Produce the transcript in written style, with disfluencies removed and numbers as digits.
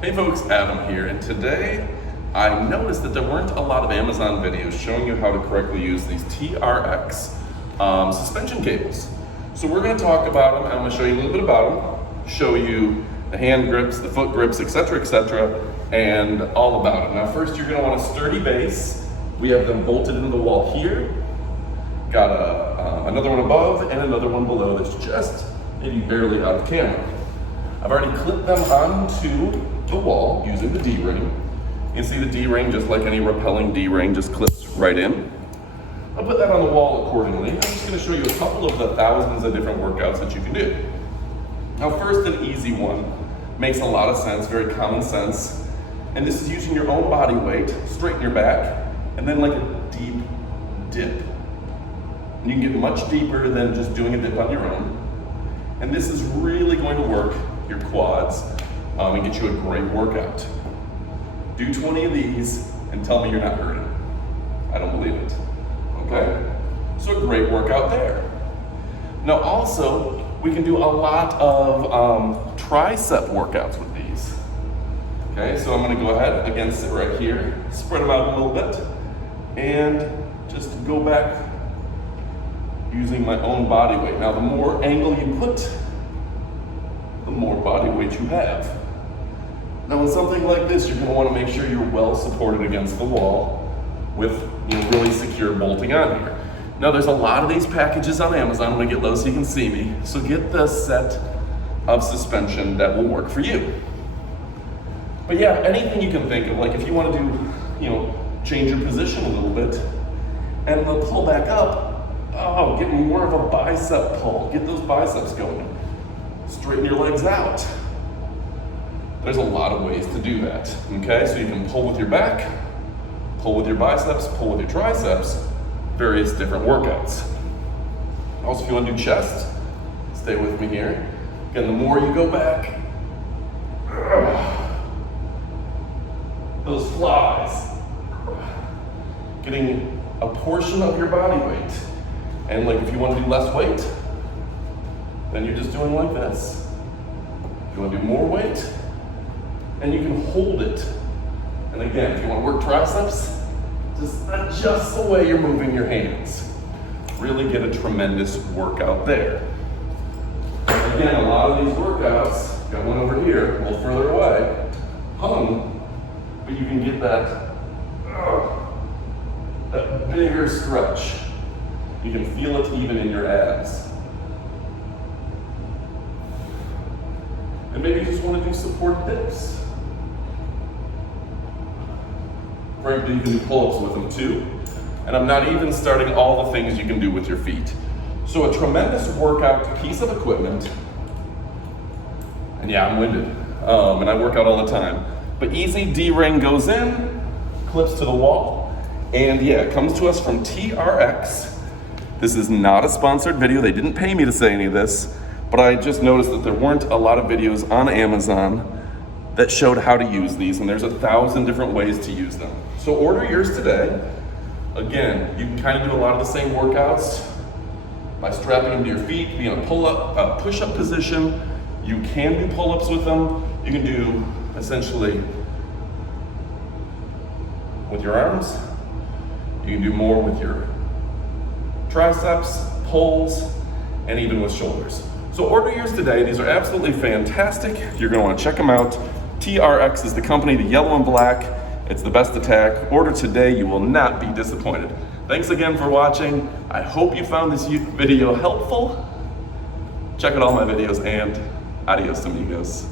Hey folks, Adam here, and today I noticed that there weren't a lot of Amazon videos showing you how to correctly use these TRX suspension cables. So we're going to talk about them, and I'm going to show you a little bit about them, show you the hand grips, the foot grips, etc., and all about it. Now first you're going to want a sturdy base. We have them bolted into the wall here. Got another one above and another one below that's just maybe barely out of camera. I've already clipped them onto the wall using the D-ring. You can see the D-ring, just like any repelling D-ring, just clips right in. I'll put that on the wall accordingly. I'm just going to show you a couple of the thousands of different workouts that you can do. Now first, an easy one. Makes a lot of sense, very common sense. And this is using your own body weight, straighten your back, and then like a deep dip. And you can get much deeper than just doing a dip on your own. And this is really going to work your quads and get you a great workout. Do 20 of these and tell me you're not hurting. I don't believe it. Okay? So a great workout there. Now also, we can do a lot of tricep workouts with these. Okay, so I'm gonna go ahead, again, sit right here, spread them out a little bit, and just go back using my own body weight. Now the more angle you put, the more body weight you have. Now in something like this, you're going to want to make sure you're well supported against the wall with really secure bolting on here. Now there's a lot of these packages on Amazon. I'm going to get low so you can see me. So get the set of suspension that will work for you. But yeah, anything you can think of, like if you want to do, change your position a little bit and then pull back up, get more of a bicep pull. Get those biceps going. Straighten your legs out. There's a lot of ways to do that, okay? So you can pull with your back, pull with your biceps, pull with your triceps, various different workouts. Also, if you want to do chest, stay with me here. Again, the more you go back, those flies, getting a portion of your body weight. And like if you want to do less weight, then you're just doing like this. If you want to do more weight, and you can hold it. And again, if you want to work triceps, just adjust the way you're moving your hands. Really get a tremendous workout there. Again, a lot of these workouts, got one over here, a little further away, hung, but you can get that bigger stretch. You can feel it even in your abs. And maybe you just want to do support dips. Frankly, you can do pull-ups with them too. And I'm not even starting all the things you can do with your feet. So a tremendous workout piece of equipment. And yeah, I'm winded. And I work out all the time. But easy, D-ring goes in, clips to the wall. And yeah, it comes to us from TRX. This is not a sponsored video. They didn't pay me to say any of this. But I just noticed that there weren't a lot of videos on Amazon that showed how to use these, and there's 1,000 different ways to use them. So order yours today. Again, you can kind of do a lot of the same workouts by strapping them to your feet, be in a push-up position. You can do pull-ups with them. You can do essentially with your arms. You can do more with your triceps, pulls, and even with shoulders. So order yours today. These are absolutely fantastic. You're going to want to check them out. TRX is the company, the yellow and black. It's the best attack. Order today. You will not be disappointed. Thanks again for watching. I hope you found this video helpful. Check out all my videos and adios amigos.